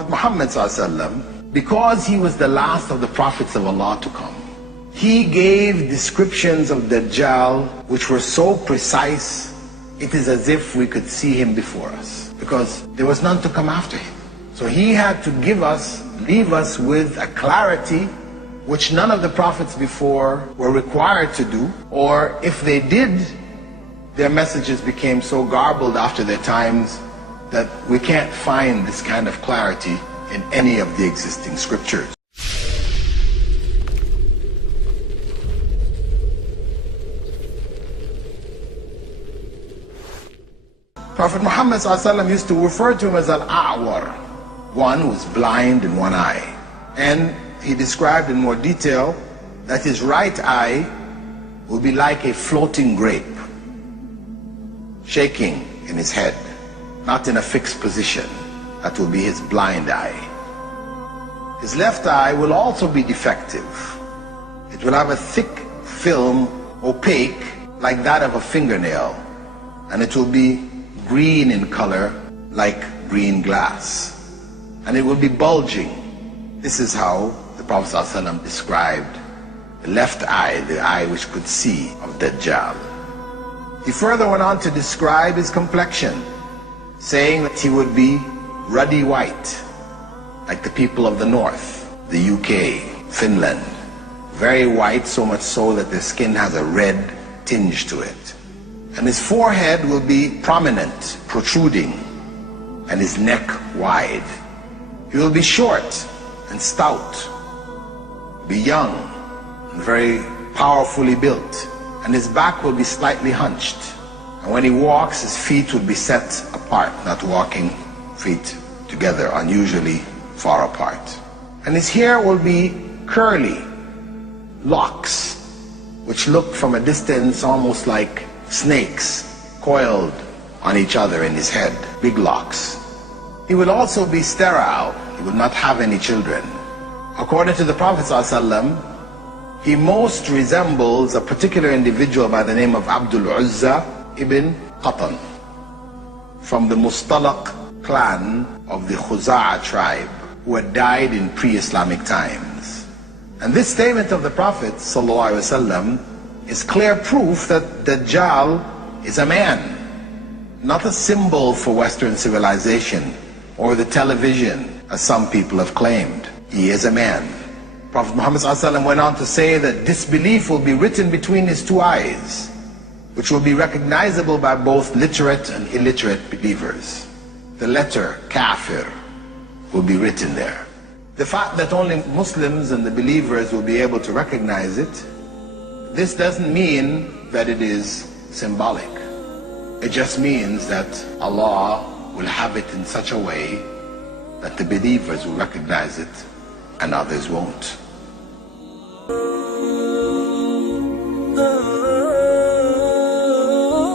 Prophet Muhammad ﷺ, because he was the last of the prophets of Allah to come, he gave descriptions of Dajjal which were so precise, it is as if we could see him before us, because there was none to come after him. So he had to leave us with a clarity which none of the prophets before were required to do, or if they did, their messages became so garbled after their times that we can't find this kind of clarity in any of the existing scriptures. Prophet Muhammad ﷺ used to refer to him as Al-A'war, one who is blind in one eye. And he described in more detail that his right eye will be like a floating grape, shaking in his head, not in a fixed position. That will be his blind eye. His left eye will also be defective. It will have a thick film, opaque, like that of a fingernail, and it will be green in color, like green glass, and it will be bulging. This is how the Prophet ﷺ described the left eye, the eye which could see, of Dajjal. He further went on to describe his complexion, saying that he would be ruddy white, like the people of the north, the UK, Finland. Very white, so much so that their skin has a red tinge to it. And his forehead will be prominent, protruding, and his neck wide. He will be short and stout, be young and very powerfully built, and his back will be slightly hunched. And when he walks, his feet will be set apart, not walking feet together, unusually far apart. And his hair will be curly, locks, which look from a distance almost like snakes coiled on each other in his head, big locks. He will also be sterile. He will not have any children. According to the Prophet ﷺ, he most resembles a particular individual by the name of Abdul Uzza ibn Qatan from the Mustalaq clan of the Khuza'a tribe, who had died in pre-Islamic times. And this statement of the Prophet ﷺ is clear proof that Dajjal is a man, not a symbol for Western civilization or the television, as some people have claimed. He is a man. Prophet Muhammad ﷺ went on to say that disbelief will be written between his two eyes, which will be recognizable by both literate and illiterate believers. The letter kafir will be written there. The fact that only Muslims and the believers will be able to recognize it, this doesn't mean that it is symbolic. It just means that Allah will have it in such a way that the believers will recognize it and others won't.